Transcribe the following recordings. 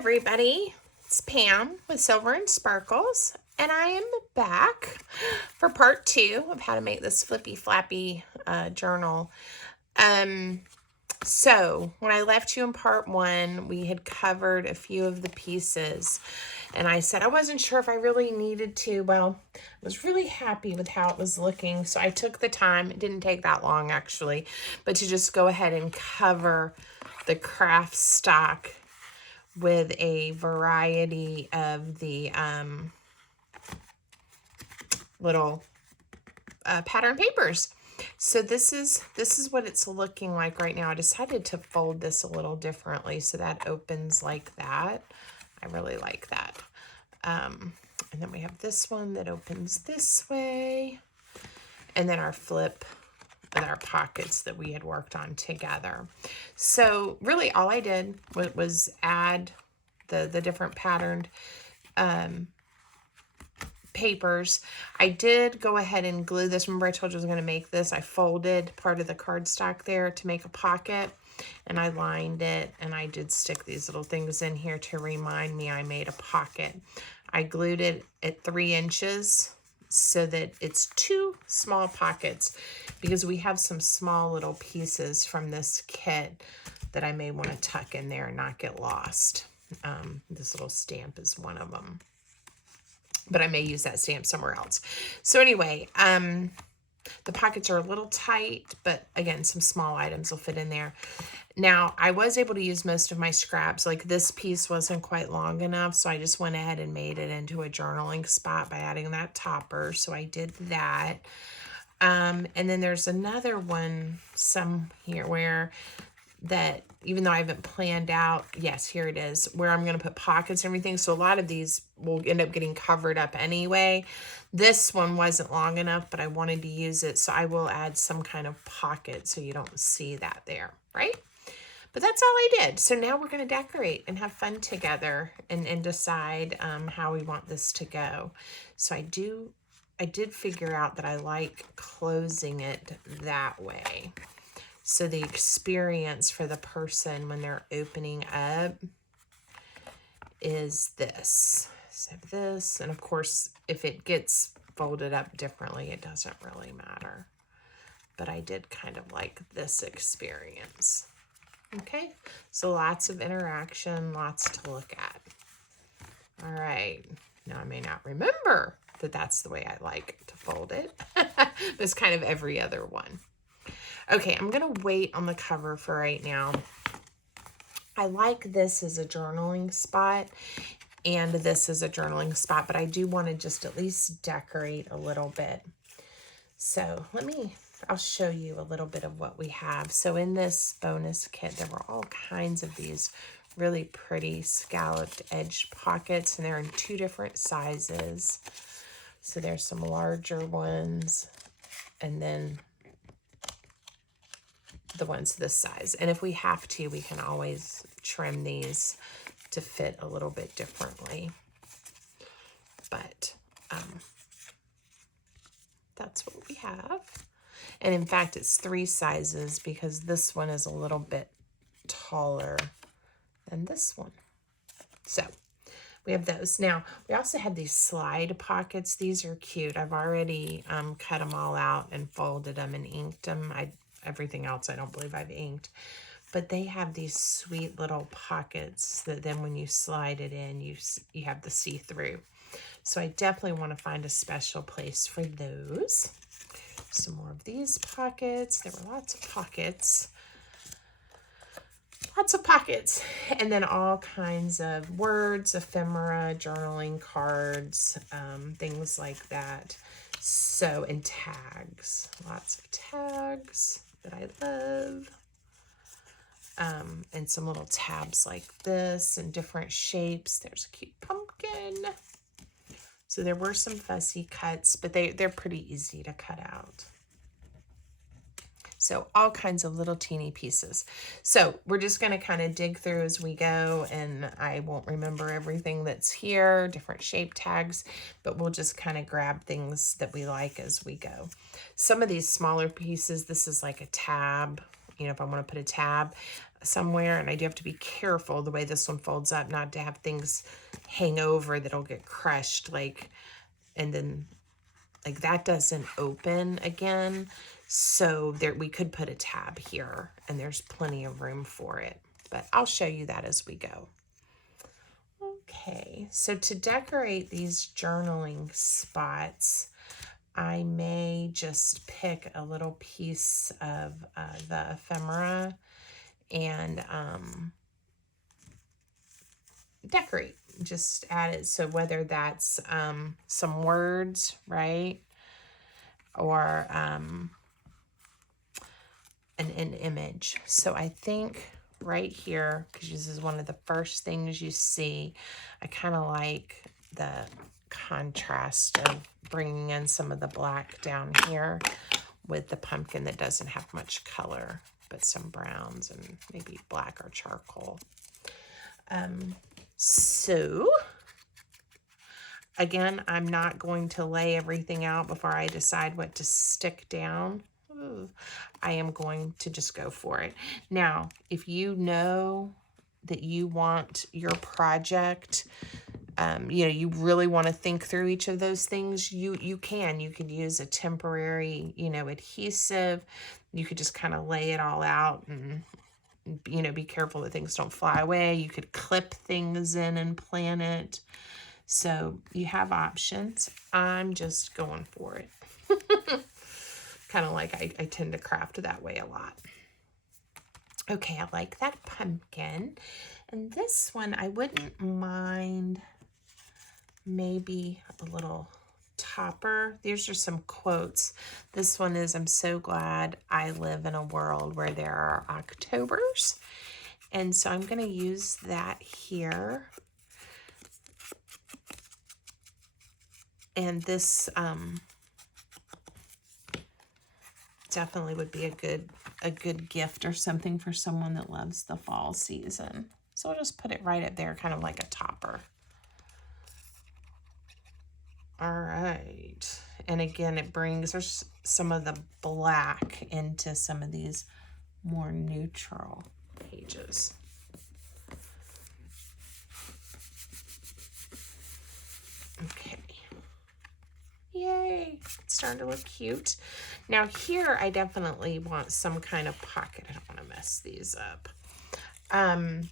everybody, it's Pam with Silver and Sparkles, and I am back for part 2 of how to make this Flippy Flappy journal. So when I left you in part 1, we had covered a few of the pieces, and I said I wasn't sure if I really needed to. Well, I was really happy with how it was looking, so I took the time. It didn't take that long actually, but to just go ahead and cover the craft stock with a variety of the little pattern papers. So this is what it's looking like right now. I decided to fold this a little differently so that opens like that. I really like that. And then we have this one that opens this way, and then our flip with our pockets that we had worked on together. So really all I did was add the different patterned papers. I did go ahead and glue this. Remember I told you I was going to make this. I folded part of the cardstock there to make a pocket, and I lined it, and I did stick these little things in here to remind me I made a pocket. I glued it at 3 inches so that it's 2 small pockets, because we have some small little pieces from this kit that I may want to tuck in there and not get lost. This little stamp is one of them, but I may use that stamp somewhere else. So anyway, the pockets are a little tight, but again, some small items will fit in there. Now, I was able to use most of my scraps. Like this piece wasn't quite long enough, so I just went ahead and made it into a journaling spot by adding that topper. So I did that. And then there's another one some here where that, even though I haven't planned out, yes, here it is, where I'm going to put pockets and everything. So a lot of these will end up getting covered up anyway. This one wasn't long enough, but I wanted to use it, so I will add some kind of pocket so you don't see that there, right? But that's all I did. So now we're going to decorate and have fun together and decide how we want this to go. So I did figure out that I like closing it that way. So the experience for the person when they're opening up is this. So this, and of course, if it gets folded up differently, it doesn't really matter. But I did kind of like this experience. Okay, so lots of interaction, lots to look at. All right, now I may not remember that that's the way I like to fold it. It's kind of every other one. Okay, I'm going to wait on the cover for right now. I like this as a journaling spot, and this is a journaling spot, but I do want to just at least decorate a little bit. So I'll show you a little bit of what we have. So in this bonus kit, there were all kinds of these really pretty scalloped edge pockets, and they're in 2 different sizes. So there's some larger ones, and then the ones this size. And if we have to, we can always trim these to fit a little bit differently. But that's what we have. And in fact, it's 3 sizes because this one is a little bit taller than this one. So we have those. Now, we also have these slide pockets. These are cute. I've already cut them all out and folded them and inked them. Everything else I don't believe I've inked. But they have these sweet little pockets that then when you slide it in, you have the see-through. So I definitely want to find a special place for those. Some more of these pockets. There were lots of pockets. Lots of pockets. And then all kinds of words, ephemera, journaling cards, things like that. So, and tags. Lots of tags that I love. And some little tabs like this in different shapes. There's a cute pumpkin. So there were some fussy cuts, but they're pretty easy to cut out. So all kinds of little teeny pieces. So we're just going to kind of dig through as we go, and I won't remember everything that's here, different shape tags, but we'll just kind of grab things that we like as we go. Some of these smaller pieces, this is like a tab, you know, if I want to put a tab. somewhere, and I do have to be careful the way this one folds up, not to have things hang over that'll get crushed, like, and then like that doesn't open again. So there, we could put a tab here, and there's plenty of room for it, but I'll show you that as we go. Okay, so to decorate these journaling spots, I may just pick a little piece of the ephemera and decorate. Just add it. So whether that's some words, right? Or an image. So I think right here, because this is one of the first things you see, I kind of like the contrast of bringing in some of the black down here with the pumpkin that doesn't have much color, but some browns and maybe black or charcoal. So again, I'm not going to lay everything out before I decide what to stick down. Ooh, I am going to just go for it. Now, if you know that you want your project, you know, you really want to think through each of those things, you could use a temporary, you know, adhesive. You could just kind of lay it all out and, you know, be careful that things don't fly away. You could clip things in and plan it. So you have options. I'm just going for it. Kind of like I tend to craft that way a lot. Okay, I like that pumpkin. And this one, I wouldn't mind maybe a little topper. These are some quotes. This one is, "I'm so glad I live in a world where there are Octobers." And so I'm going to use that here. And this definitely would be a good gift or something for someone that loves the fall season. So I'll just put it right up there, kind of like a topper. All right. And again, it brings some of the black into some of these more neutral pages. Okay. Yay, it's starting to look cute. Now here, I definitely want some kind of pocket. I don't want to mess these up. I'm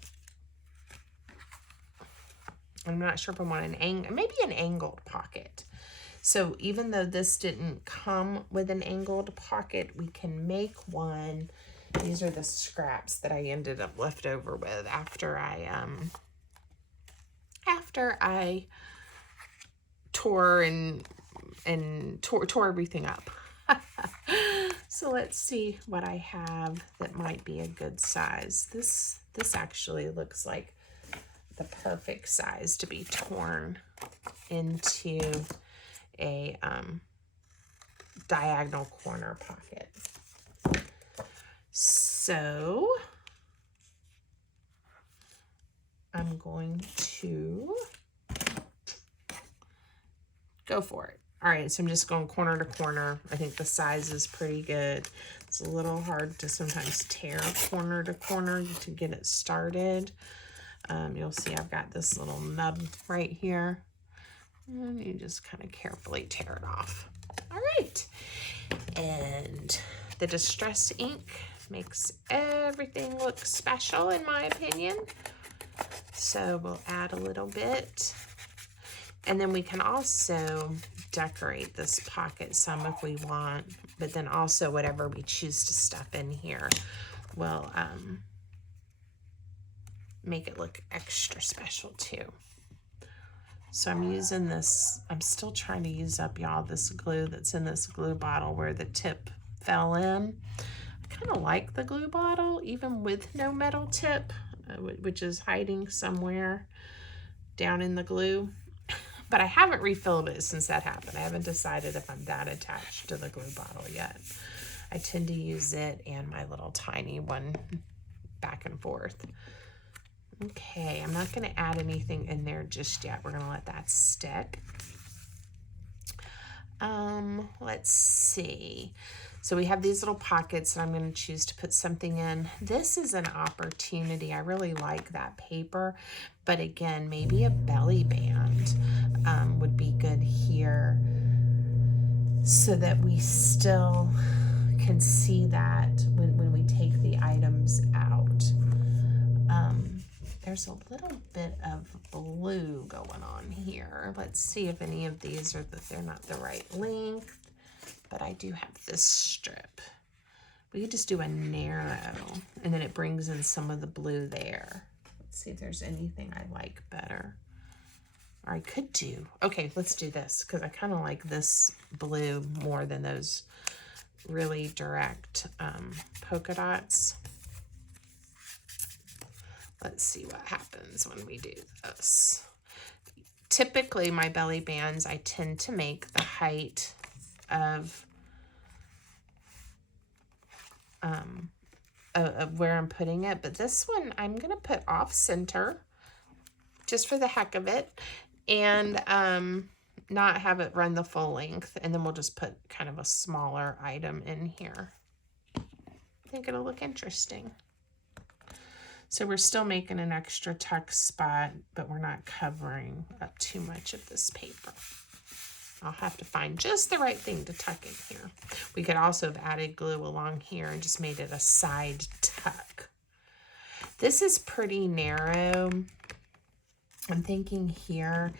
not sure if I want maybe an angled pocket. So even though this didn't come with an angled pocket, we can make one. These are the scraps that I ended up left over with after I tore everything up. So let's see what I have that might be a good size. This actually looks like the perfect size to be torn into a diagonal corner pocket. So I'm going to go for it. All right, so I'm just going corner to corner. I think the size is pretty good. It's a little hard to sometimes tear corner to corner to get it started. You'll see I've got this little nub right here. And you just kind of carefully tear it off. All right. And the distress ink makes everything look special, in my opinion. So we'll add a little bit. And then we can also decorate this pocket some if we want, but then also whatever we choose to stuff in here will make it look extra special too. So I'm using this, I'm still trying to use up, y'all, this glue that's in this glue bottle where the tip fell in. I kind of like the glue bottle, even with no metal tip, which is hiding somewhere down in the glue. But I haven't refilled it since that happened. I haven't decided if I'm that attached to the glue bottle yet. I tend to use it and my little tiny one back and forth. Okay, I'm not going to add anything in there just yet. We're going to let that stick. Let's see. So we have these little pockets that I'm going to choose to put something in. This is an opportunity. I really like that paper, but again, maybe a belly band would be good here so that we still can see that when we take the items out. There's a little bit of blue going on here. Let's see if any of these are that they're not the right length, but I do have this strip. We could just do a narrow, and then it brings in some of the blue there. Let's see if there's anything I like better. Or I could do, okay, let's do this, because I kind of like this blue more than those really direct polka dots. Let's see what happens when we do this. Typically, my belly bands, I tend to make the height of where I'm putting it, but this one I'm going to put off center just for the heck of it, and not have it run the full length, and then we'll just put kind of a smaller item in here. I think it'll look interesting. So we're still making an extra tuck spot, but we're not covering up too much of this paper. I'll have to find just the right thing to tuck in here. We could also have added glue along here and just made it a side tuck. This is pretty narrow. I'm thinking here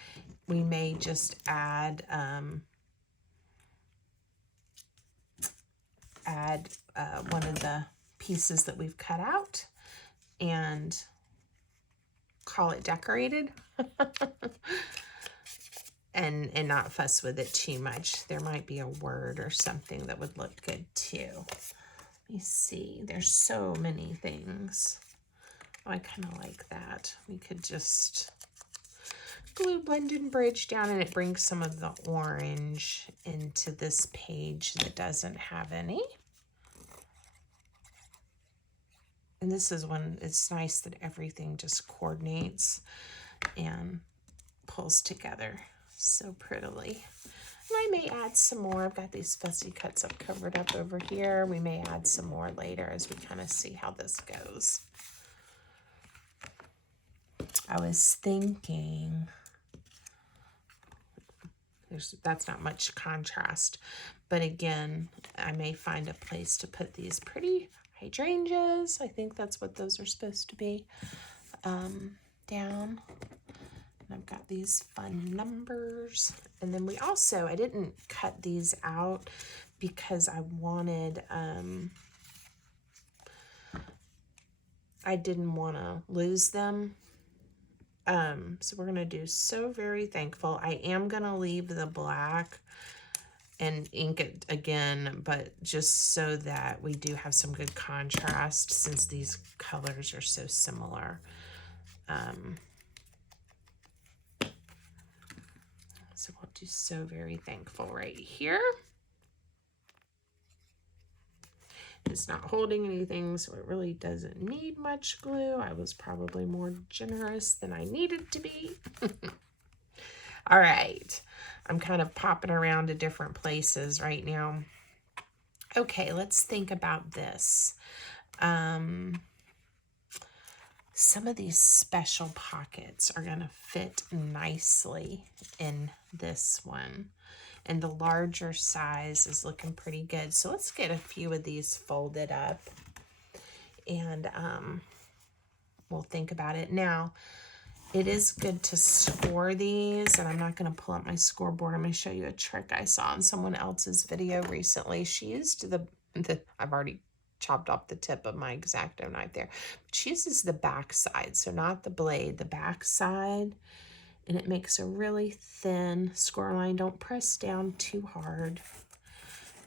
we may just add one of the pieces that we've cut out and call it decorated. and not fuss with it too much. There might be a word or something that would look good too. Let me see. There's so many things. Oh, I kind of like that. We could just glue blend and bridge down, and it brings some of the orange into this page that doesn't have any. And this is when it's nice that everything just coordinates and pulls together so prettily. And I may add some more. I've got these fussy cuts I've covered up over here. We may add some more later as we kind of see how this goes. I was thinking, that's not much contrast, but again, I may find a place to put these pretty hydrangeas. I think that's what those are supposed to be, down. And I've got these fun numbers. And then we also, I didn't cut these out because I wanted, I didn't want to lose them. So we're going to do So Very Thankful. I am going to leave the black and ink it again, but just so that we do have some good contrast since these colors are so similar. So we'll do So Very Thankful right here. It's not holding anything, so it really doesn't need much glue. I was probably more generous than I needed to be. All right. I'm kind of popping around to different places right now. Okay, let's think about this. Some of these special pockets are going to fit nicely in this one. And the larger size is looking pretty good. So let's get a few of these folded up. And we'll think about it. Now, it is good to score these, and I'm not going to pull up my scoreboard. I'm going to show you a trick I saw in someone else's video recently. She used I've already chopped off the tip of my X-Acto knife there. She uses the back side, so not the blade, the back side, and it makes a really thin score line. Don't press down too hard,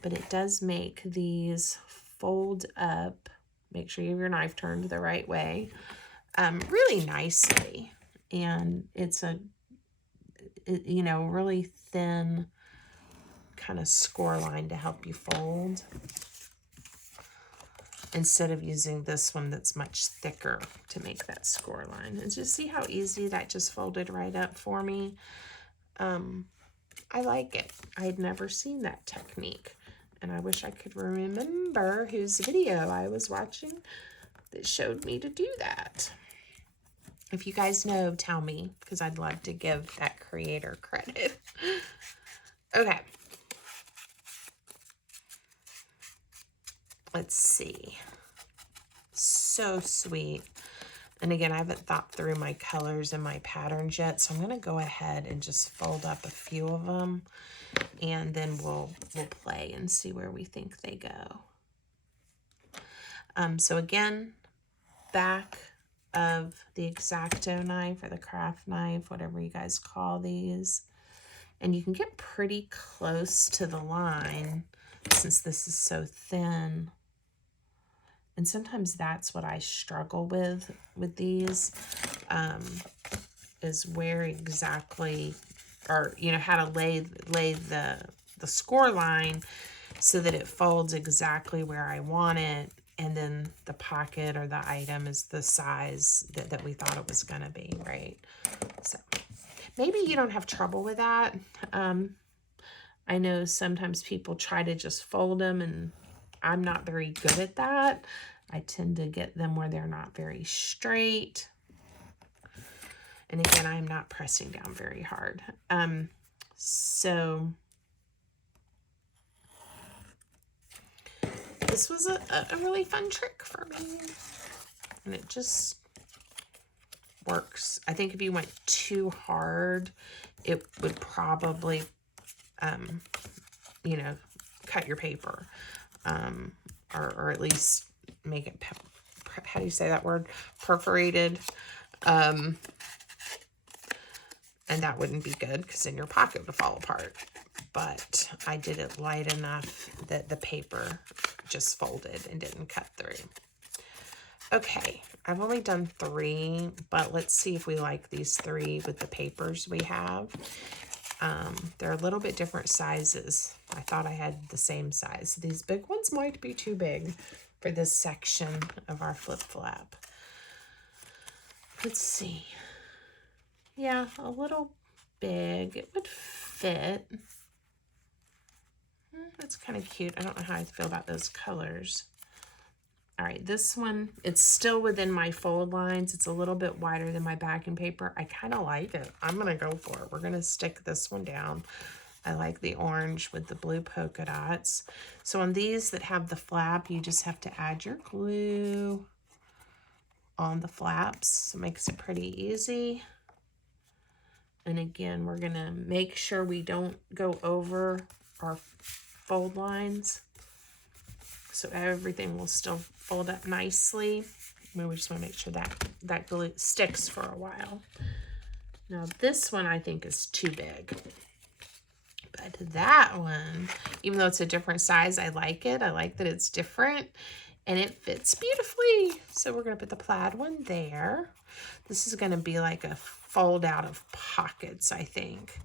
but it does make these fold up. Make sure you have your knife turned the right way, really nicely. And it's really thin kind of score line to help you fold, instead of using this one that's much thicker to make that score line. And just see how easy that just folded right up for me. I like it. I had never seen that technique. And I wish I could remember whose video I was watching that showed me to do that. If you guys know, tell me, because I'd love to give that creator credit. Okay. Let's see. So sweet. And again, I haven't thought through my colors and my patterns yet, so I'm going to go ahead and just fold up a few of them, and then we'll play and see where we think they go. So again, back of the X-Acto knife or the craft knife, whatever you guys call these. And you can get pretty close to the line since this is so thin. And sometimes that's what I struggle with these, is where exactly, or, you know, how to lay the score line so that it folds exactly where I want it. And then the pocket or the item is the size that we thought it was going to be, right? So maybe you don't have trouble with that. I know sometimes people try to just fold them, and I'm not very good at that. I tend to get them where they're not very straight. And again, I'm not pressing down very hard. So this was a really fun trick for me. And it just works. I think if you went too hard, it would probably, you know, cut your paper. Or at least make it, how do you say that word? Perforated. And that wouldn't be good because then your pocket would fall apart. But I did it light enough that the paper just folded and didn't cut through. Okay, I've only done 3, but let's see if we like these 3 with the papers we have. They're a little bit different sizes. I thought I had the same size. These big ones might be too big for this section of our flip flap. Let's see. Yeah, a little big. It would fit. That's kind of cute. I don't know how I feel about those colors. All right, this one, it's still within my fold lines. It's a little bit wider than my backing paper. I kind of like it. I'm going to go for it. We're going to stick this one down. I like the orange with the blue polka dots. So on these that have the flap, you just have to add your glue on the flaps. It makes it pretty easy. And again, we're going to make sure we don't go over our fold lines, so everything will still fold up nicely. We just want to make sure that glue sticks for a while. Now this one I think is too big. But that one, even though it's a different size, I like it. I like that it's different and it fits beautifully. So we're going to put the plaid one there. This is going to be like a fold out of pockets, I think,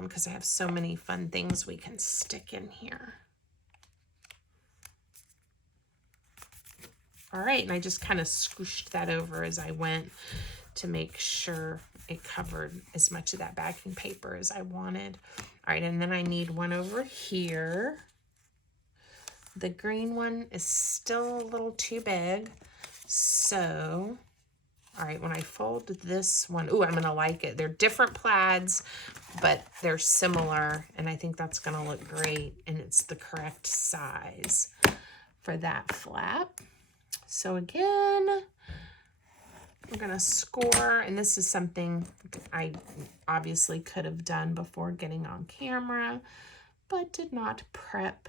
because I have so many fun things we can stick in here. All right, and I just kind of squished that over as I went to make sure it covered as much of that backing paper as I wanted. All right, and then I need one over here. The green one is still a little too big. So, all right, when I fold this one, ooh, I'm gonna like it. They're different plaids, but they're similar, and I think that's gonna look great, and it's the correct size for that flap. So again, we're gonna score, and this is something I obviously could have done before getting on camera, but did not prep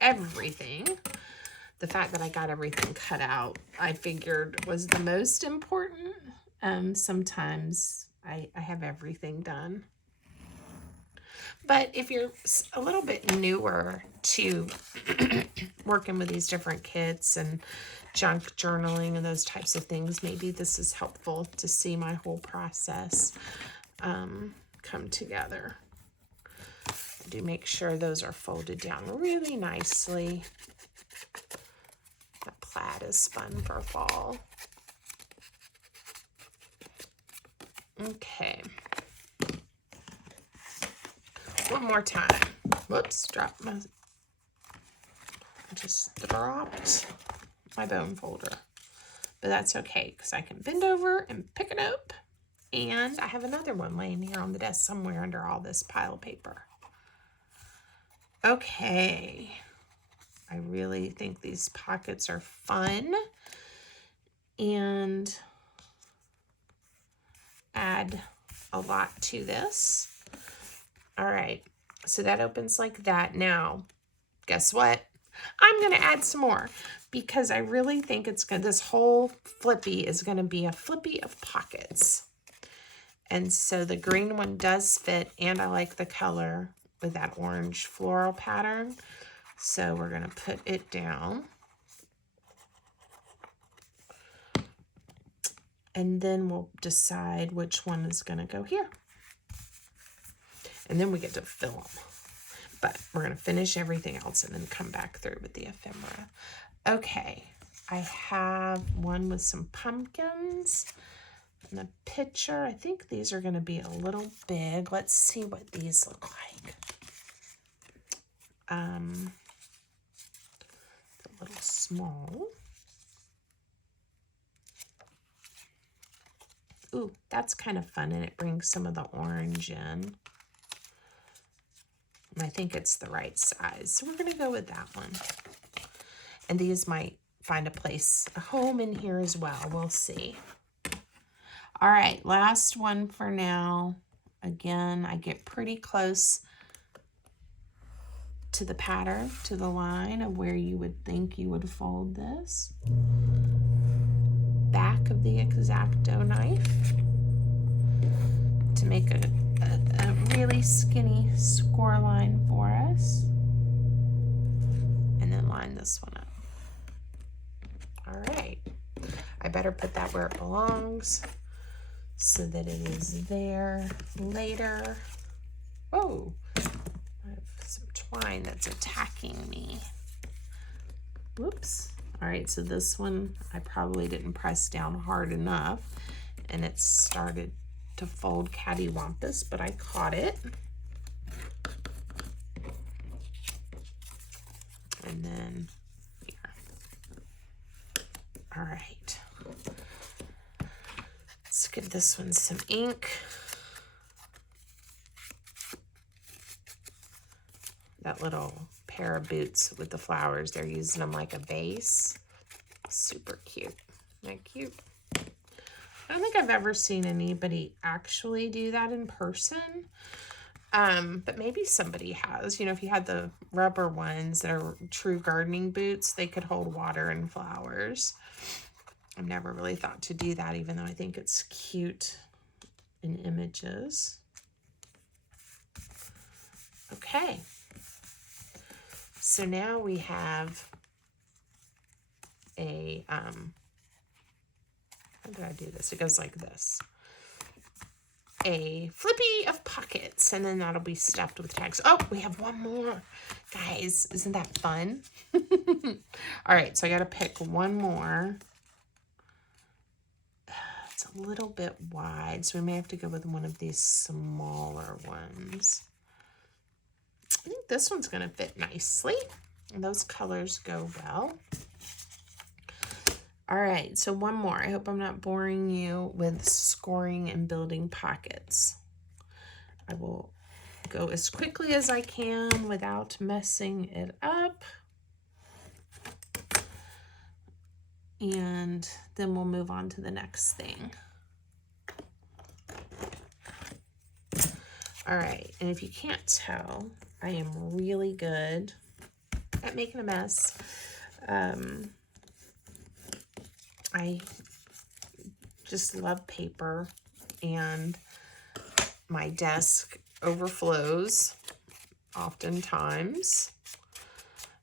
everything. The fact that I got everything cut out, I figured was the most important. Sometimes I have everything done. But if you're a little bit newer to working with these different kits and junk journaling and those types of things, maybe this is helpful to see my whole process come together. Do make sure those are folded down really nicely. That plaid is fun for fall. Okay. One more time. Whoops, dropped my just dropped my bone folder. But that's okay, because I can bend over and pick it up. And I have another one laying here on the desk somewhere under all this pile of paper. Okay. I really think these pockets are fun. And add a lot to this. All right. So that opens like that. Now, guess what? I'm going to add some more because I really think it's going to, this whole Flippy is going to be a Flippy of pockets. And so the green one does fit, and I like the color with that orange floral pattern. So we're going to put it down. And then we'll decide which one is going to go here. And then we get to fill them. But we're going to finish everything else and then come back through with the ephemera. Okay, I have one with some pumpkins and a picture. I think these are going to be a little big. Let's see what these look like. A little small. Ooh, that's kind of fun, and it brings some of the orange in. And I think it's the right size. So we're going to go with that one. And these might find a place, a home in here as well. We'll see. All right, last one for now. Again, I get pretty close to the pattern, to the line of where you would think you would fold this. Back of the X-Acto knife to make a really skinny score line for us, and then line this one up. All right, I better put that where it belongs so that it is there later. Whoa, I have some twine that's attacking me. Whoops. All right, so this one I probably didn't press down hard enough, and it started to fold cattywampus, but I caught it. And then here. All right. Let's give this one some ink. That little pair of boots with the flowers, they're using them like a vase. Super cute. Isn't that cute? I don't think I've ever seen anybody actually do that in person, but maybe somebody has. You know, if you had the rubber ones that are true gardening boots, they could hold water and flowers. I've never really thought to do that, even though I think it's cute in images. Okay, so now we have a how did I do this? It goes like this. A Flippy of pockets, and then that'll be stuffed with tags. Oh, we have one more. Guys, isn't that fun? All right, so I got to pick one more. It's a little bit wide, so we may have to go with one of these smaller ones. I think this one's going to fit nicely, and those colors go well. All right, so one more. I hope I'm not boring you with scoring and building pockets. I will go as quickly as I can without messing it up. And then we'll move on to the next thing. All right, and if you can't tell, I am really good at making a mess. I just love paper, and my desk overflows oftentimes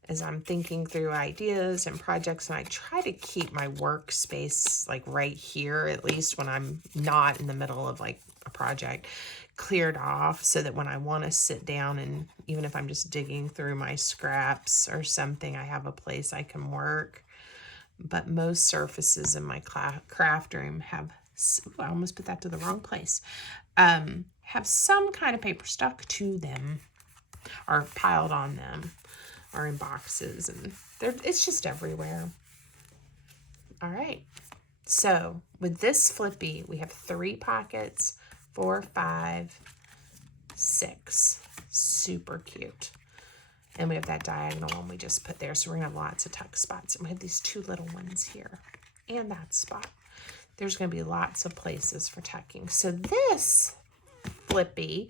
as I'm thinking through ideas and projects, and I try to keep my workspace like right here, at least when I'm not in the middle of like a project, cleared off so that when I want to sit down, and even if I'm just digging through my scraps or something, I have a place I can work. But most surfaces in my craft room have, I almost put that to the wrong place, have some kind of paper stuck to them or piled on them. are in boxes, and it's just everywhere. All right. So with this Flippy, we have 3 pockets, 4, 5, 6. Super cute. And we have that diagonal one we just put there. So we're going to have lots of tuck spots. And we have these 2 little ones here and that spot. There's going to be lots of places for tucking. So this Flippy,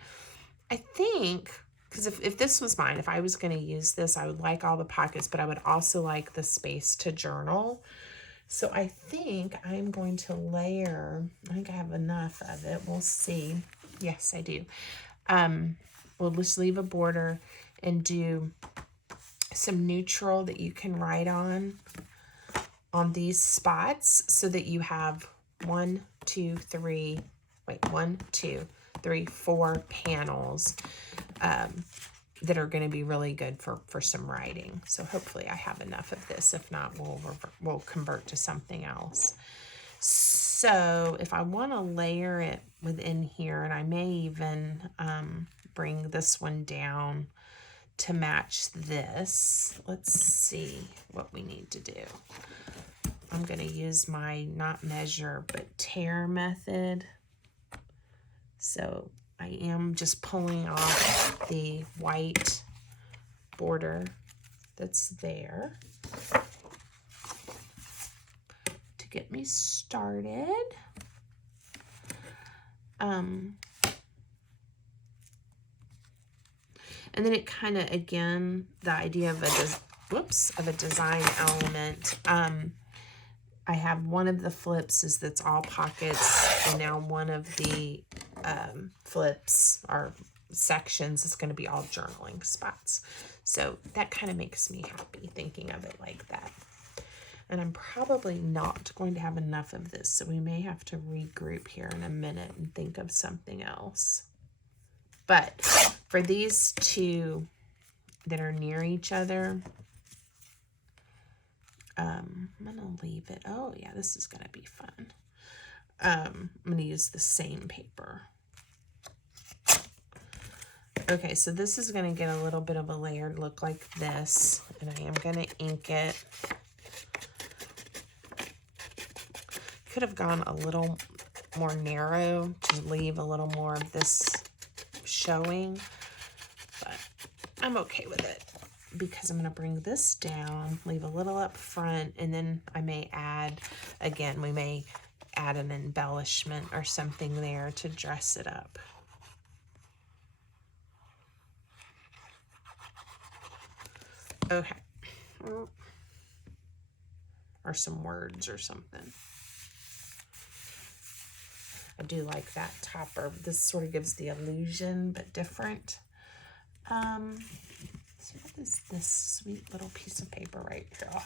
I think, because if this was mine, if I was going to use this, I would like all the pockets, but I would also like the space to journal. So I think I'm going to layer, I think I have enough of it. We'll see. Yes, I do. We'll just leave a border and do some neutral that you can write on these spots so that you have 1, 2, 3, 4 panels that are going to be really good for some writing. So hopefully I have enough of this. If not, we'll convert to something else. So if I want to layer it within here, and I may even bring this one down to match this. Let's see what we need to do. I'm going to use my not measure but tear method. So I am just pulling off the white border that's there to get me started. And then it kind of, again, the idea of a design element. I have one of the flips that's all pockets, and now one of the flips or sections is going to be all journaling spots. So that kind of makes me happy thinking of it like that. And I'm probably not going to have enough of this, so we may have to regroup here in a minute and think of something else. But for these 2 that are near each other, I'm going to leave it. Oh, yeah, this is going to be fun. I'm going to use the same paper. Okay, so this is going to get a little bit of a layered look like this, and I am going to ink it. Could have gone a little more narrow to leave a little more of this showing, but I'm okay with it because I'm going to bring this down, leave a little up front, and then I may add, again, we may add an embellishment or something there to dress it up. Okay. Or some words or something. I do like that topper. This sort of gives the illusion, but different. So what is this sweet little piece of paper right here?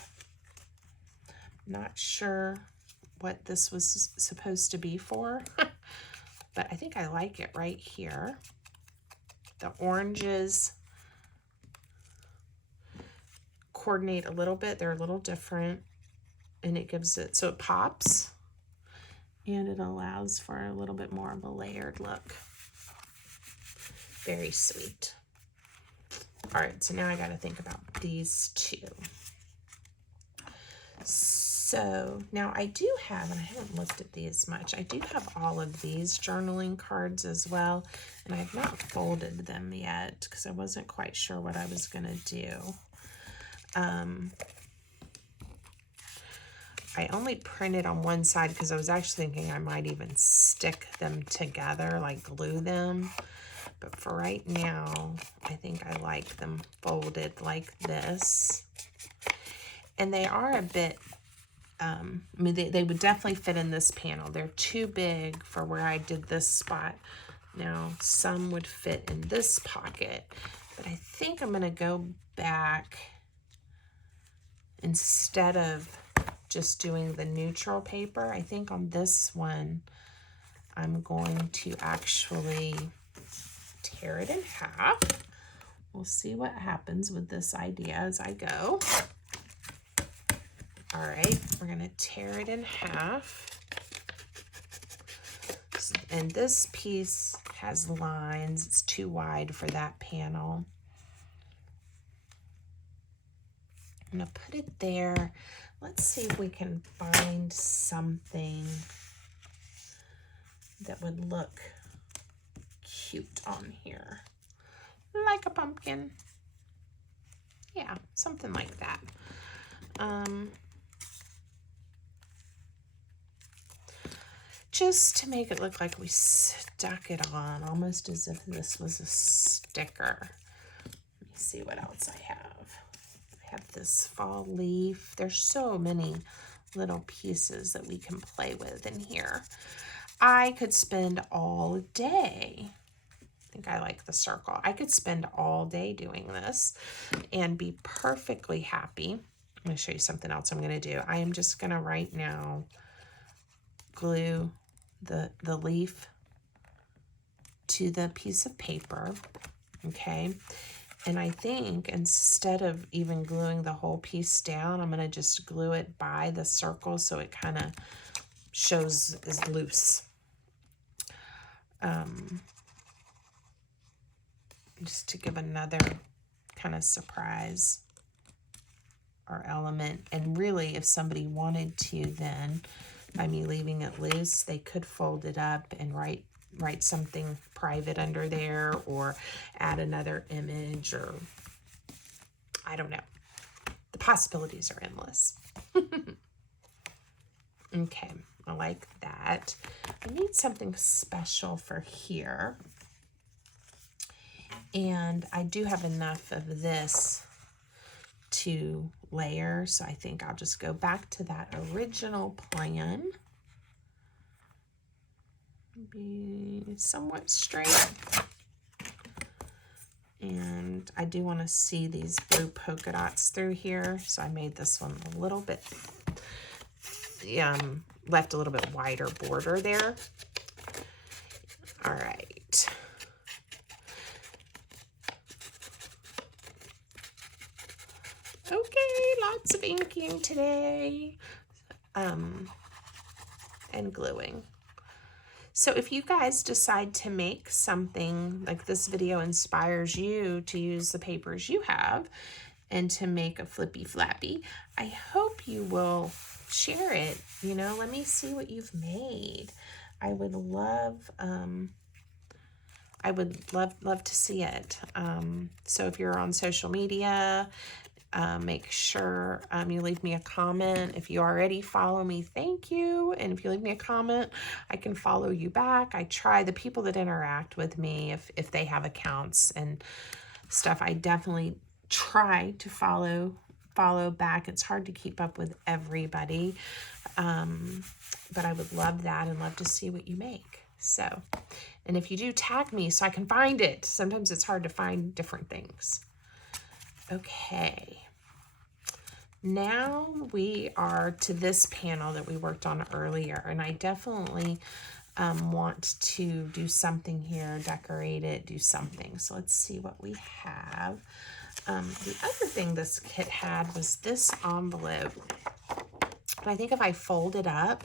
Not sure what this was supposed to be for, but I think I like it right here. The oranges coordinate a little bit. They're a little different, and it gives it, so it pops. And it allows for a little bit more of a layered look. Very sweet. All right, so now I got to think about these 2. So now I do have, and I haven't looked at these much, I do have all of these journaling cards as well, and I've not folded them yet because I wasn't quite sure what I was going to do. I only printed on one side because I was actually thinking I might even stick them together, like glue them. But for right now, I think I like them folded like this. And they are a bit, I mean, they would definitely fit in this panel. They're too big for where I did this spot. Now, some would fit in this pocket. But I think I'm going to go back instead of just doing the neutral paper. I think on this one, I'm going to actually tear it in half. We'll see what happens with this idea as I go. All right, we're gonna tear it in half. And this piece has lines. It's too wide for that panel. I'm gonna put it there. Let's see if we can find something that would look cute on here. Like a pumpkin. Yeah, something like that. Just to make it look like we stuck it on, almost as if this was a sticker. Let me see what else I have. I have this fall leaf. There's so many little pieces that we can play with in here. I could spend all day. I think I like the circle. I could spend all day doing this and be perfectly happy. I'm going to show you something else I'm going to do. I am just going to right now glue the leaf to the piece of paper, okay? And I think instead of even gluing the whole piece down, I'm going to just glue it by the circle so it kind of shows is loose. Just to give another kind of surprise or element. And really, if somebody wanted to, then by me leaving it loose, they could fold it up and write something private under there, or add another image, or I don't know. The possibilities are endless. Okay, I like that. I need something special for here. And I do have enough of this to layer, so I think I'll just go back to that original plan. Be somewhat straight. And I do want to see these blue polka dots through here, so I made this one a little bit, left a little bit wider border there. All right. Okay, lots of inking today, and gluing. So if you guys decide to make something like this video inspires you to use the papers you have and to make a Flippy Flappy, I hope you will share it. You know, let me see what you've made. I would love to see it. So if you're on social media, make sure you leave me a comment. If you already follow me, thank you. And if you leave me a comment, I can follow you back. I try, the people that interact with me, if they have accounts and stuff, I definitely try to follow back. It's hard to keep up with everybody, but I would love that and love to see what you make. So, and if you do, tag me so I can find it. Sometimes it's hard to find different things. Okay, now we are to this panel that we worked on earlier, and I definitely want to do something here, decorate it, do something. So let's see what we have. The other thing this kit had was this envelope. And I think if I fold it up,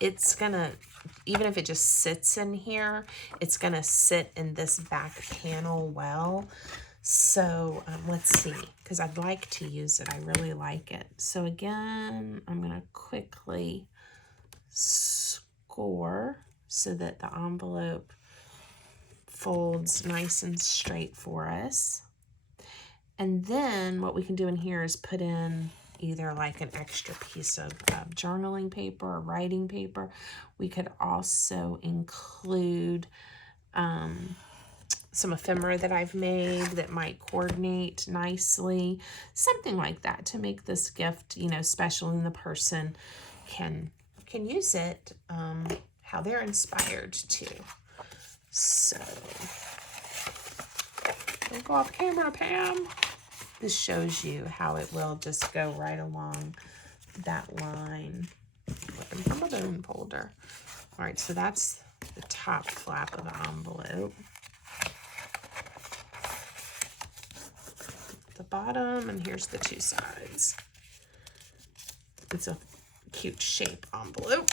it's gonna, even if it just sits in here, it's gonna sit in this back panel well. So let's see, because I'd like to use it. I really like it. So again, I'm going to quickly score so that the envelope folds nice and straight for us. And then what we can do in here is put in either like an extra piece of journaling paper or writing paper. We could also include some ephemera that I've made that might coordinate nicely, something like that to make this gift, you know, special, and the person can use it how they're inspired to. So, don't go off camera, Pam. This shows you how it will just go right along that line. Looking for my bone folder. All right, so that's the top flap of the envelope. The bottom, and here's the two sides. It's a cute shape envelope.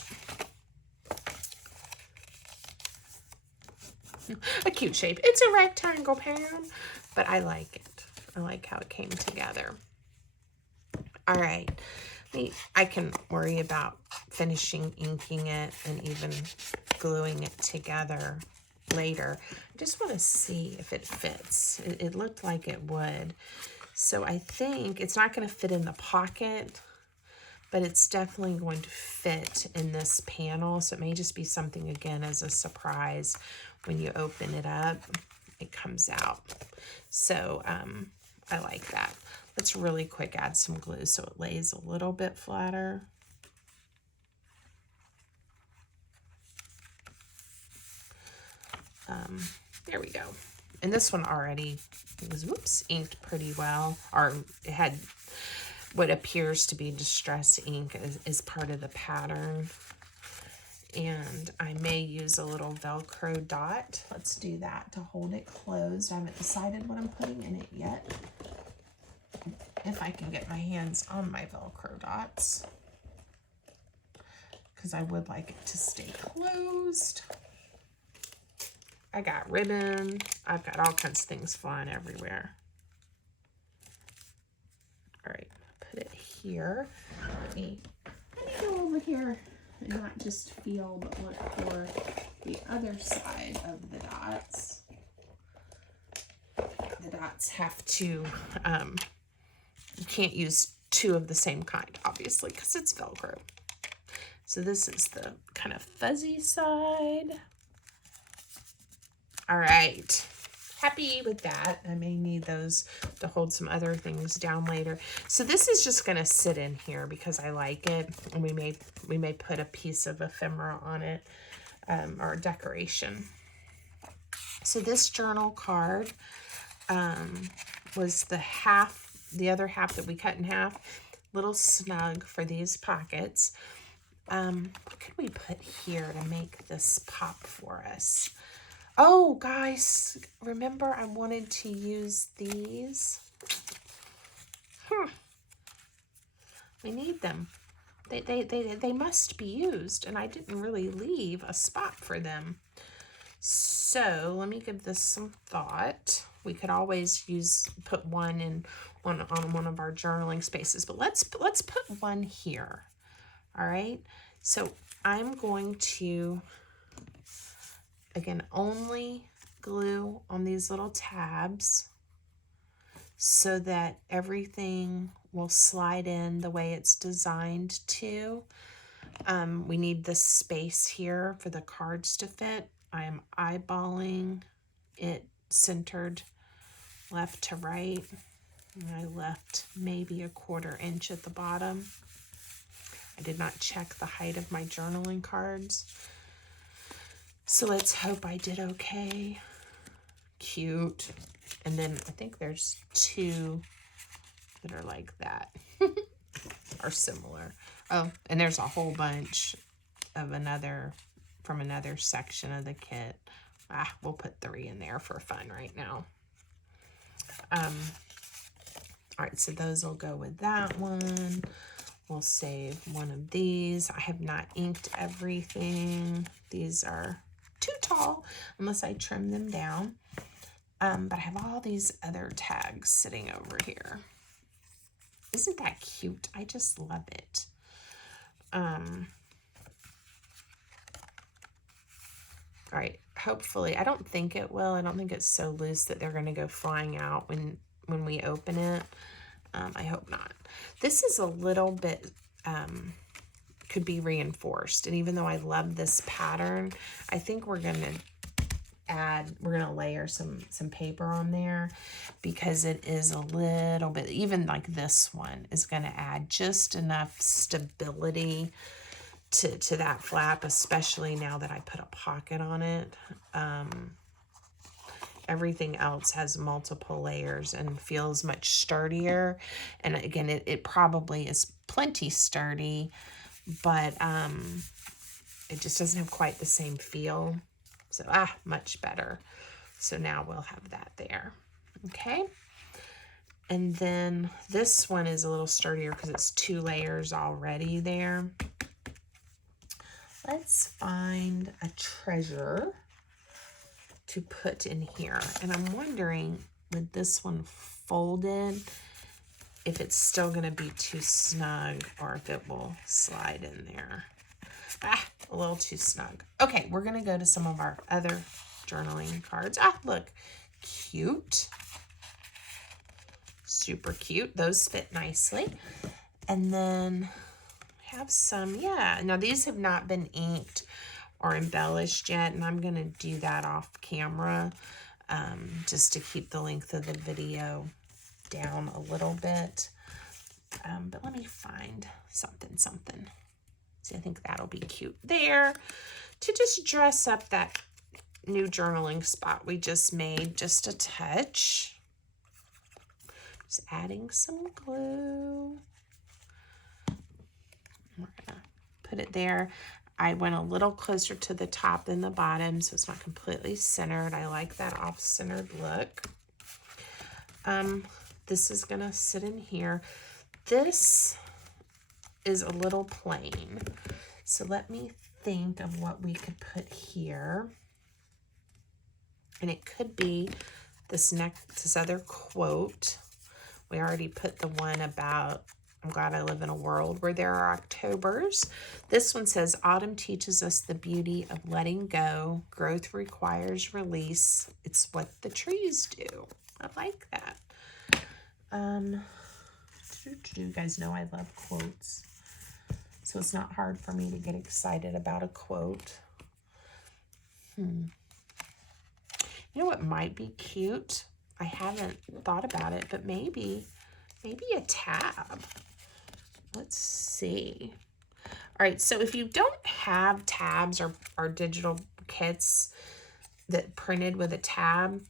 A cute shape. It's a rectangle, Pam, but I like it. I like how it came together. All right, I can worry about finishing inking it and even gluing it together later. I just want to see if it fits. It looked like it would. So I think it's not going to fit in the pocket, but it's definitely going to fit in this panel. So it may just be something, again, as a surprise. When you open it up, it comes out. So I like that. Let's really quick add some glue so it lays a little bit flatter. There we go. And this one already was, whoops, inked pretty well, or it had what appears to be distress ink as part of the pattern. And I may use a little Velcro dot. Let's do that to hold it closed. I haven't decided what I'm putting in it yet. If I can get my hands on my Velcro dots, because I would like it to stay closed. I got ribbon. I've got all kinds of things flying everywhere. All right, put it here. Let me go over here and not just feel, but look for the other side of the dots. The dots have to, you can't use two of the same kind, obviously, because it's Velcro. So this is the kind of fuzzy side. All right, happy with that. I may need those to hold some other things down later. So this is just gonna sit in here because I like it, and we may put a piece of ephemera on it, or decoration. So this journal card was the other half that we cut in half, little snug for these pockets. What could we put here to make this pop for us? Oh, guys, remember I wanted to use these? We need them. They must be used, and I didn't really leave a spot for them. So let me give this some thought. We could always put one on one of our journaling spaces, but let's put one here. All right. So I'm going to, again, only glue on these little tabs so that everything will slide in the way it's designed to. We need this space here for the cards to fit. I am eyeballing it centered left to right. And I left maybe 1/4 inch at the bottom. I did not check the height of my journaling cards. So let's hope I did okay. Cute. And then I think there's 2 that are like that, are similar. Oh, and there's a whole bunch of from another section of the kit. We'll put 3 in there for fun right now. All right, so those will go with that one. We'll save one of these. I have not inked everything. These are too tall unless I trim them down. But I have all these other tags sitting over here. Isn't that cute? I just love it. All right, hopefully, I don't think it will. I don't think it's so loose that they're gonna go flying out when we open it. I hope not. This is a little bit, could be reinforced. And even though I love this pattern, I think we're gonna layer some paper on there because it is a little bit, even like this one is gonna add just enough stability to that flap, especially now that I put a pocket on it. Everything else has multiple layers and feels much sturdier. And again, it probably is plenty sturdy, but it just doesn't have quite the same feel. So, much better. So now we'll have that there. Okay. And then this one is a little sturdier because it's 2 layers already there. Let's find a treasure to put in here. And I'm wondering, with this one folded, if it's still going to be too snug or if it will slide in there. Ah, a little too snug. Okay, we're going to go to some of our other journaling cards. Ah, look, cute. Super cute. Those fit nicely. And then we have some, yeah. Now these have not been inked or embellished yet, and I'm going to do that off camera just to keep the length of the video down a little bit. But let me find something. See, I think that'll be cute there to just dress up that new journaling spot we just made just a touch. Just adding some glue. We're gonna put it there. I went a little closer to the top than the bottom, so it's not completely centered. I like that off-centered look. This is gonna sit in here. This is a little plain, so let me think of what we could put here. And it could be this other quote. We already put the one about, I'm glad I live in a world where there are Octobers. This one says, autumn teaches us the beauty of letting go. Growth requires release. It's what the trees do. I like that. You guys know I love quotes, so it's not hard for me to get excited about a quote. You know what might be cute? I haven't thought about it, but maybe a tab. Let's see. All right, so if you don't have tabs or digital kits that printed with a tab,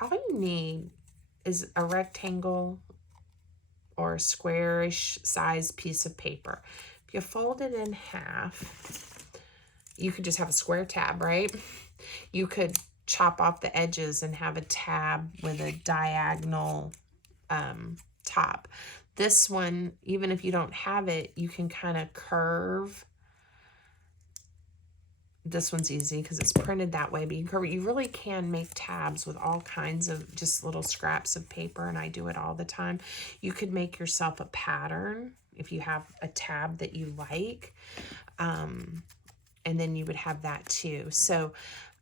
all you need is a rectangle or a squarish size piece of paper. If you fold it in half, you could just have a square tab, right? You could chop off the edges and have a tab with a diagonal top. This one, even if you don't have it, you can kind of curve. This one's easy because it's printed that way, but you can curve it. You really can make tabs with all kinds of just little scraps of paper, and I do it all the time. You could make yourself a pattern if you have a tab that you like, and then you would have that too. So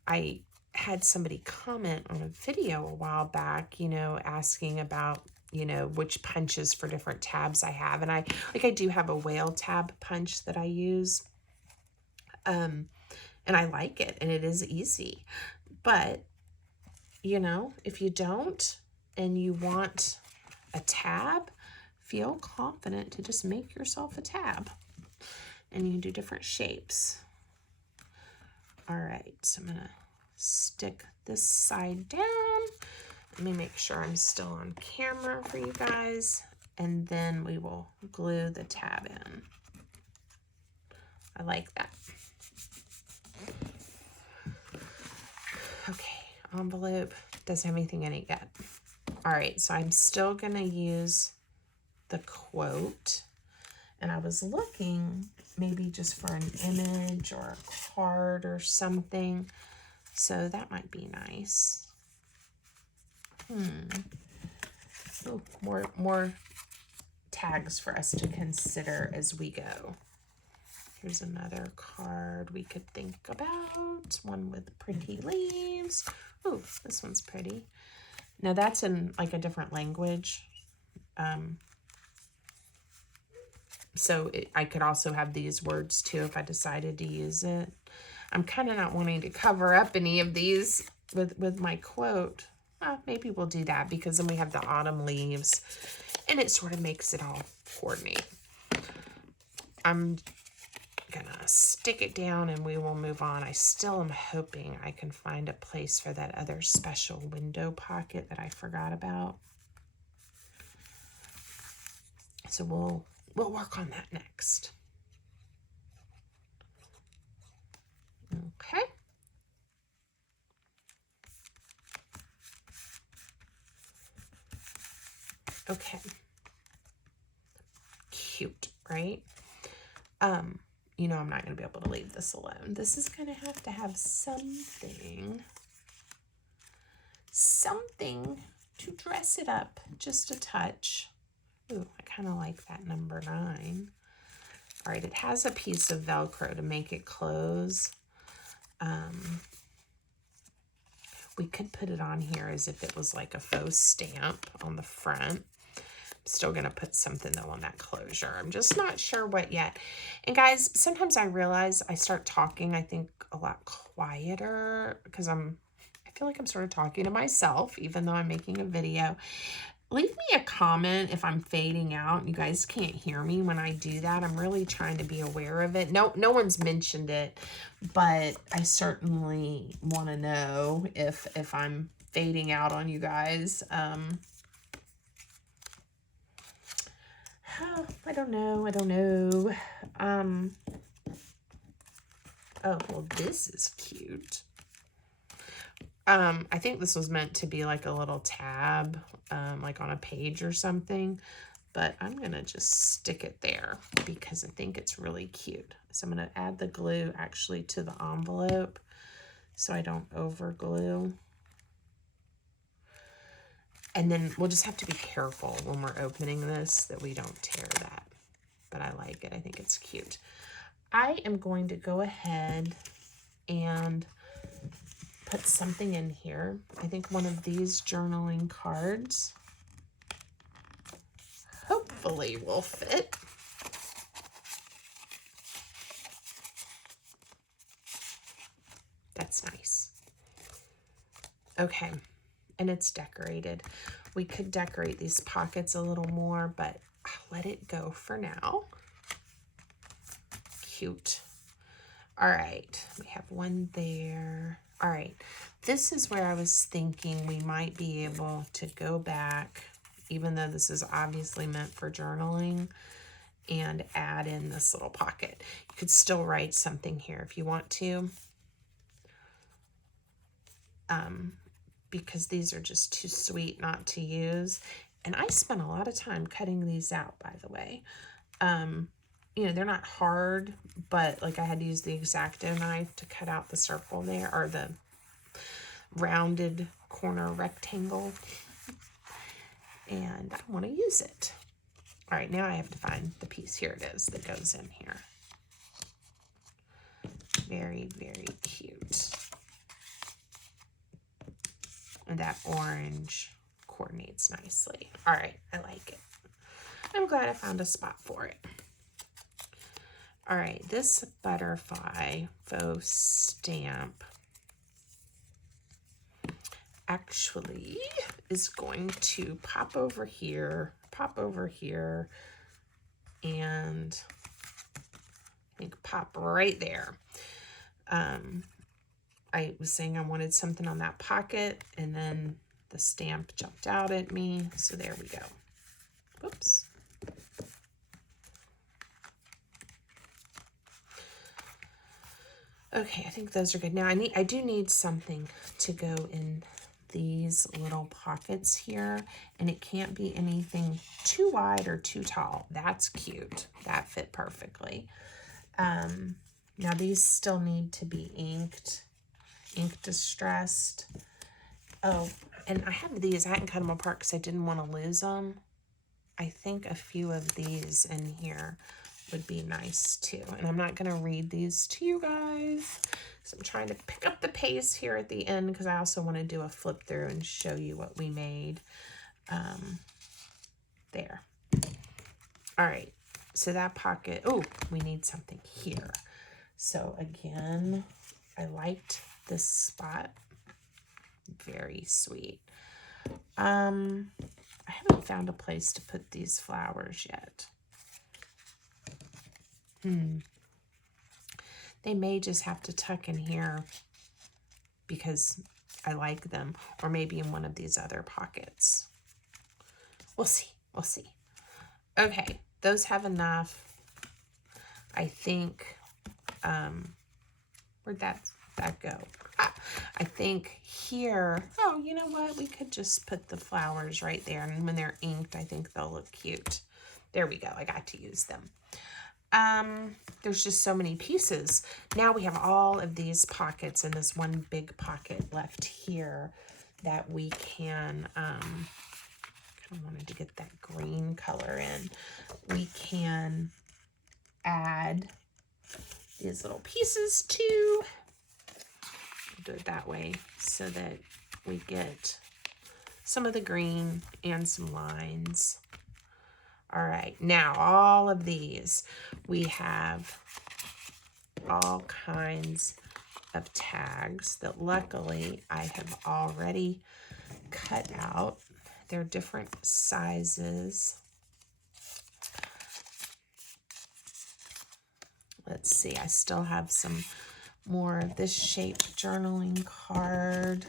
I had somebody comment on a video a while back, you know, asking about, you know, which punches for different tabs I have. And I do have a whale tab punch that I use. And I like it, and it is easy. But, you know, if you don't and you want a tab, feel confident to just make yourself a tab. And you can do different shapes. All right, so I'm gonna stick this side down. Let me make sure I'm still on camera for you guys, and then we will glue the tab in. I like that. Okay, envelope doesn't have anything in it yet. All right, so I'm still gonna use the quote, and I was looking maybe just for an image or a card or something, so that might be nice. Oh, more tags for us to consider as we go. Here's another card we could think about, one with pretty leaves. Oh, this one's pretty. Now that's in like a different language. So I could also have these words too if I decided to use it. I'm kind of not wanting to cover up any of these with my quote. Maybe we'll do that because then we have the autumn leaves and it sort of makes it all coordinate. I'm gonna stick it down and we will move on. I still am hoping I can find a place for that other special window pocket that I forgot about. So we'll work on that next. Okay. Okay. Cute, right? You know I'm not going to be able to leave this alone. This is going to have something to dress it up just a touch Ooh, I kind of like that number 9. All right, it has a piece of Velcro to make it close. We could put it on here as if it was like a faux stamp on the front. I'm still going to put something, though, on that closure. I'm just not sure what yet. And, guys, sometimes I realize I start talking, I think, a lot quieter because I feel like I'm sort of talking to myself, even though I'm making a video. Leave me a comment if I'm fading out and you guys can't hear me when I do that. I'm really trying to be aware of it. No one's mentioned it, but I certainly want to know if I'm fading out on you guys. I don't know. Oh, well, this is cute. I think this was meant to be like a little tab, like on a page or something, but I'm going to just stick it there because I think it's really cute. So I'm going to add the glue actually to the envelope so I don't over glue. And then we'll just have to be careful when we're opening this that we don't tear that, but I like it. I think it's cute. I am going to go ahead and put something in here. I think one of these journaling cards hopefully will fit. That's nice. Okay, and it's decorated. We could decorate these pockets a little more, but I'll let it go for now. Cute. All right, we have one there. All right, this is where I was thinking we might be able to go back, even though this is obviously meant for journaling, and add in this little pocket. You could still write something here if you want to, because these are just too sweet not to use. And I spent a lot of time cutting these out, by the way. You know, they're not hard, but like I had to use the X-Acto knife to cut out the circle there, or the rounded corner rectangle. And I want to use it. All right, now I have to find the piece. Here it is that goes in here. Very, very cute. And that orange coordinates nicely. All right, I like it. I'm glad I found a spot for it. All right, this butterfly faux stamp actually is going to pop over here, and I think pop right there. I was saying I wanted something on that pocket, and then the stamp jumped out at me, so there we go. Whoops. Okay, I think those are good. Now I do need something to go in these little pockets here, and it can't be anything too wide or too tall. That's cute. That fit perfectly. Now these still need to be inked, ink distressed. Oh, and I have these. I hadn't cut them apart because I didn't want to lose them. I think a few of these in here would be nice too. And I'm not going to read these to you guys. So I'm trying to pick up the pace here at the end because I also want to do a flip through and show you what we made. There. All right. So that pocket, oh, we need something here. So again, I liked this spot. Very sweet. I haven't found a place to put these flowers yet. They may just have to tuck in here because I like them, or maybe in one of these other pockets. We'll see. We'll see. Okay, those have enough. I think, where'd that go? I think here, oh, you know what? We could just put the flowers right there, and when they're inked, I think they'll look cute. There we go. I got to use them. There's just so many pieces. Now we have all of these pockets and this one big pocket left here that we can kind I wanted to get that green color in. We can add these little pieces too. Do it that way so that we get some of the green and some lines. All right, now all of these, we have all kinds of tags that luckily I have already cut out. They're different sizes. Let's see, I still have some more of this shaped journaling card.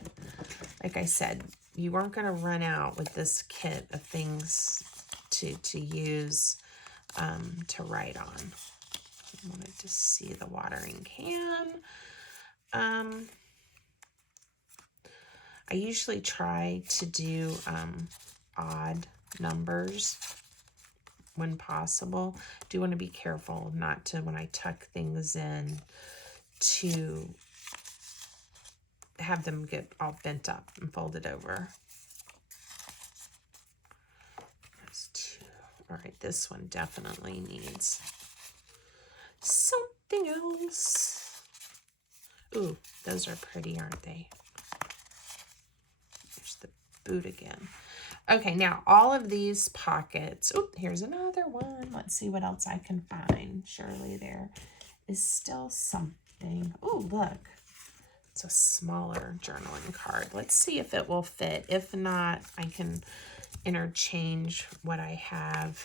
Like I said, you weren't going to run out with this kit of things to use to write on. I wanted to see the watering can. I usually try to do odd numbers when possible. Do want to be careful not to, when I tuck things in, to have them get all bent up and folded over. There's two. All right, this one definitely needs something else. Ooh, those are pretty, aren't they? There's the boot again. Okay, now all of these pockets. Oh, here's another one. Let's see what else I can find. Surely there is still something. Oh, look. It's a smaller journaling card. Let's see if it will fit. If not, I can interchange what I have.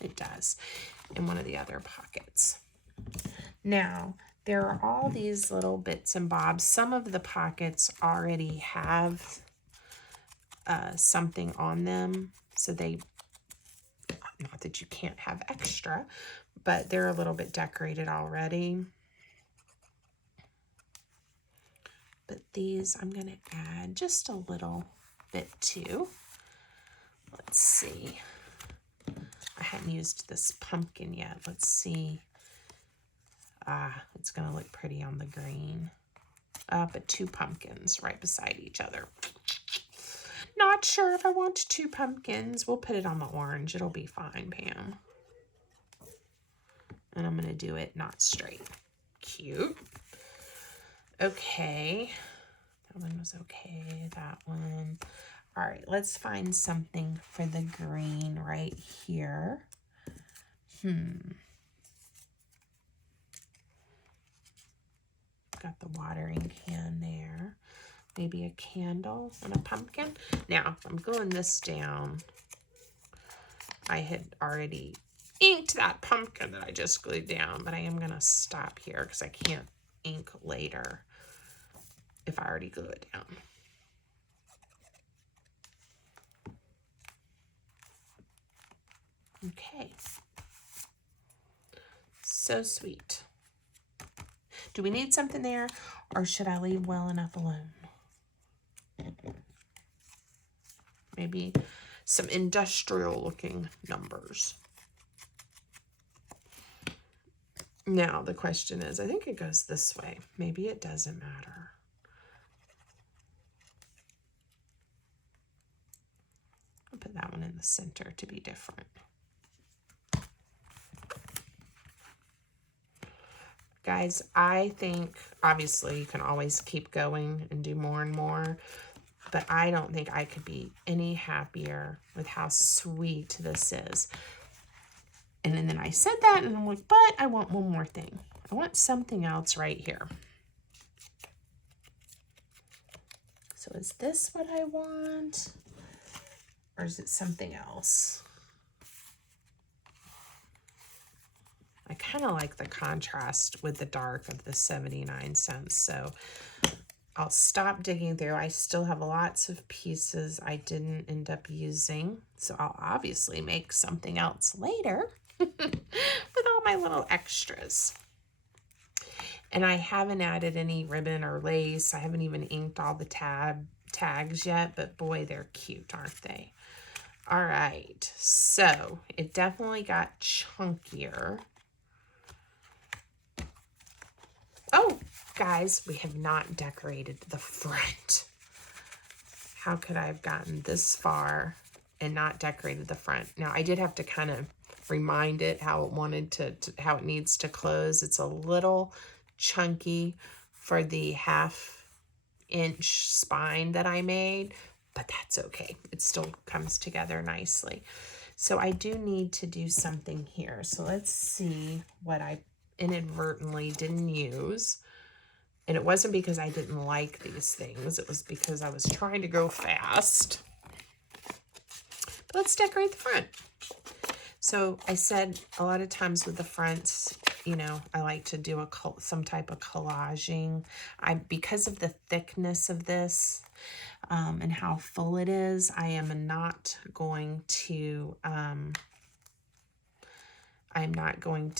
It does in one of the other pockets. Now, there are all these little bits and bobs. Some of the pockets already have something on them, so they, not that you can't have extra, but they're a little bit decorated already. But these I'm going to add just a little bit to. Let's see. I hadn't used this pumpkin yet. Let's see. It's going to look pretty on the green. But two pumpkins right beside each other. Not sure if I want two pumpkins. We'll put it on the orange. It'll be fine, Pam. And I'm going to do it not straight. Cute. Okay. That one was okay. That one. All right. Let's find something for the green right here. Got the watering can there. Maybe a candle and a pumpkin. Now, I'm gluing this down. I had already inked that pumpkin that I just glued down, but I am going to stop here because I can't ink later if I already glue it down. Okay. So sweet. Do we need something there, or should I leave well enough alone? Maybe some industrial looking numbers. Now the question is, I think it goes this way. Maybe it doesn't matter. I'll put that one in the center to be different. Guys, I think obviously you can always keep going and do more and more, but I don't think I could be any happier with how sweet this is. And then I said that and I'm like, but I want one more thing. I want something else right here. So is this what I want? Or is it something else? I kind of like the contrast with the dark of the 79 cents. So I'll stop digging through. I still have lots of pieces I didn't end up using. So I'll obviously make something else later with all my little extras. And I haven't added any ribbon or lace. I haven't even inked all the tags yet, but boy, they're cute, aren't they? All right, so it definitely got chunkier. Oh, guys, we have not decorated the front. How could I have gotten this far and not decorated the front. Now I did have to kind of remind it how it wanted how it needs to close. It's a little chunky for the 1/2 inch spine that I made, but that's okay. It still comes together nicely. So I do need to do something here. So let's see what I inadvertently didn't use. And it wasn't because I didn't like these things. It was because I was trying to go fast. But let's decorate the front. So I said a lot of times with the fronts, you know, I like to do some type of collaging. Because of the thickness of this and how full it is, I am not going to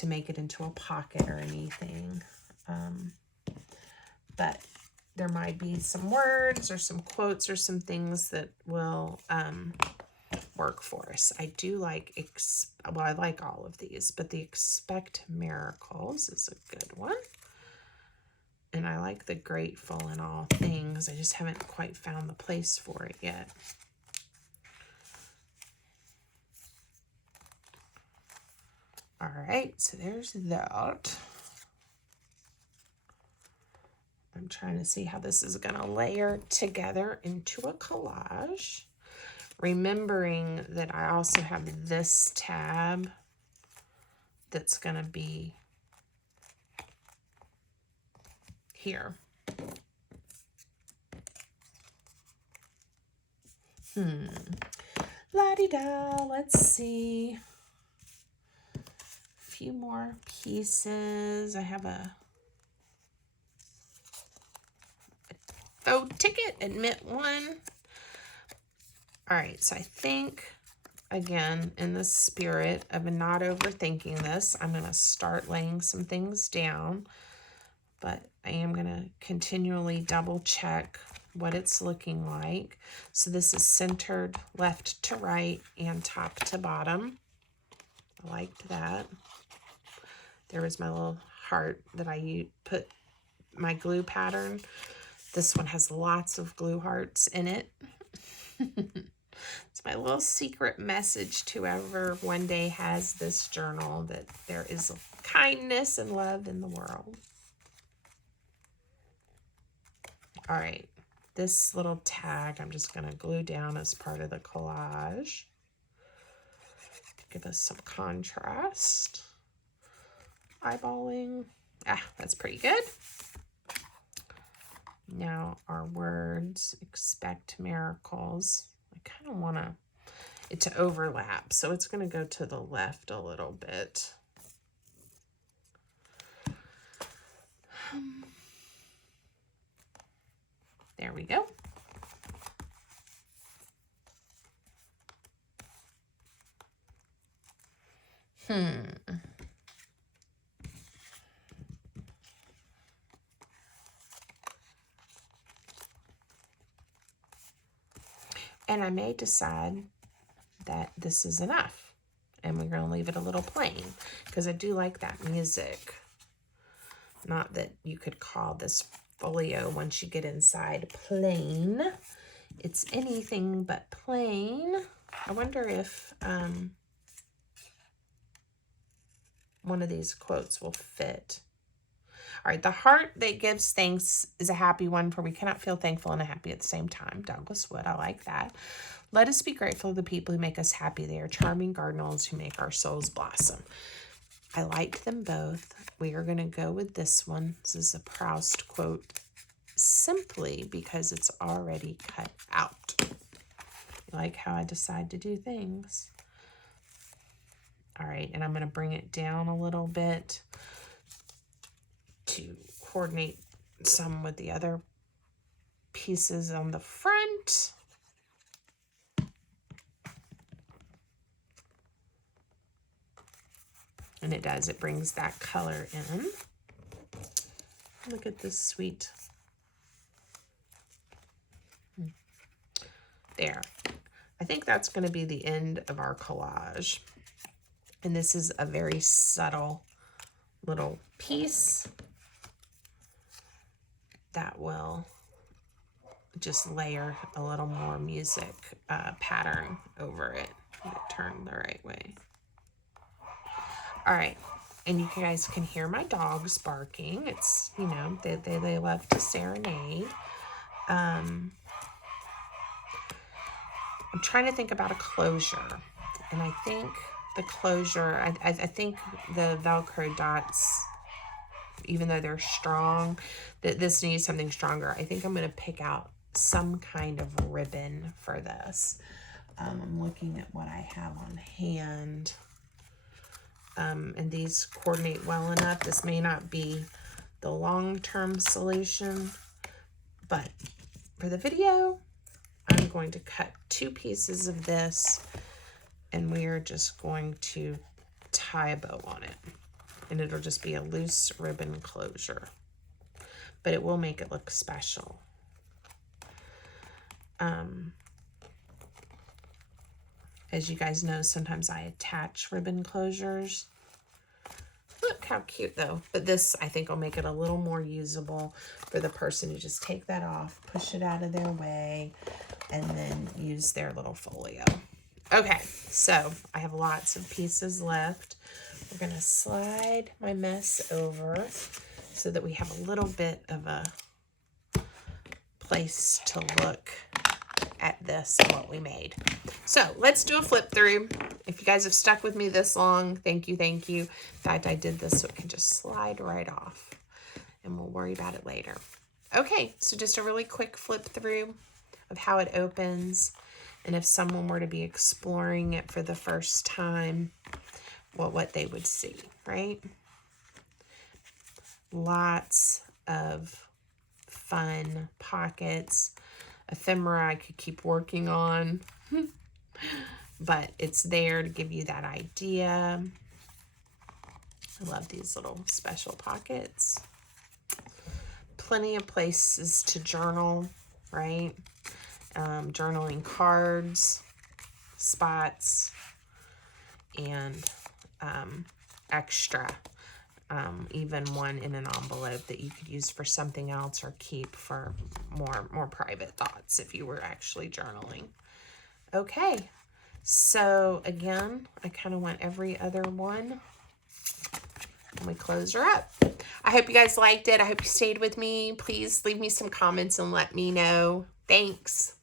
make it into a pocket or anything. But there might be some words or some quotes or some things that will work for us. I do like, well, I like all of these, but the Expect Miracles is a good one. And I like the Grateful in All Things. I just haven't quite found the place for it yet. All right, so there's that. I'm trying to see how this is going to layer together into a collage. Remembering that I also have this tab that's going to be here. La-di-da, let's see. A few more pieces. I have a faux ticket, admit one. All right, so I think, again, in the spirit of not overthinking this, I'm going to start laying some things down, but I am going to continually double check what it's looking like. So this is centered left to right and top to bottom. I liked that. There was my little heart that I put my glue pattern. This one has lots of glue hearts in it. It's my little secret message to whoever one day has this journal, that there is kindness and love in the world. All right, this little tag I'm just going to glue down as part of the collage to give us some contrast. Eyeballing. Ah, that's pretty good. Now our words, Expect Miracles. I kind of want it to overlap, so it's going to go to the left a little bit. There we go. And I may decide that this is enough, and we're going to leave it a little plain, because I do like that music. Not that you could call this folio, once you get inside, plain. It's anything but plain. I wonder if one of these quotes will fit. All right, the heart that gives thanks is a happy one, for we cannot feel thankful and happy at the same time. Douglas Wood, I like that. Let us be grateful to the people who make us happy. They are charming gardeners who make our souls blossom. I liked them both. We are going to go with this one. This is a Proust quote, simply because it's already cut out. You like how I decide to do things? All right, and I'm going to bring it down a little bit to coordinate some with the other pieces on the front. And it does, it brings that color in. Look at this sweet. There. I think that's going to be the end of our collage. And this is a very subtle little piece that will just layer a little more music pattern over it. Let it turn the right way. All right, and you guys can hear my dogs barking. It's, you know, they love to serenade. I'm trying to think about a closure, and I think the closure, I think the Velcro dots, even though they're strong, that this needs something stronger. I think I'm going to pick out some kind of ribbon for this. I'm looking at what I have on hand. And these coordinate well enough. This may not be the long-term solution, but for the video, I'm going to cut 2 pieces of this, and we are just going to tie a bow on it. And it'll just be a loose ribbon closure, but it will make it look special. As you guys know, sometimes I attach ribbon closures. Look how cute though. But this, I think, will make it a little more usable for the person to just take that off, push it out of their way, and then use their little folio. Okay, so I have lots of pieces left. We're going to slide my mess over so that we have a little bit of a place to look at this and what we made. So let's do a flip through. If you guys have stuck with me this long, thank you, thank you. In fact, I did this so it can just slide right off, and we'll worry about it later. Okay, so just a really quick flip through of how it opens, and if someone were to be exploring it for the first time, what they would see, right? Lots of fun pockets. Ephemera I could keep working on, but it's there to give you that idea. I love these little special pockets. Plenty of places to journal, right? Journaling cards, spots, and extra. Even one in an envelope that you could use for something else or keep for more private thoughts if you were actually journaling. Okay, so again, I kind of want every other one. And we close her up. I hope you guys liked it. I hope you stayed with me. Please leave me some comments and let me know. Thanks.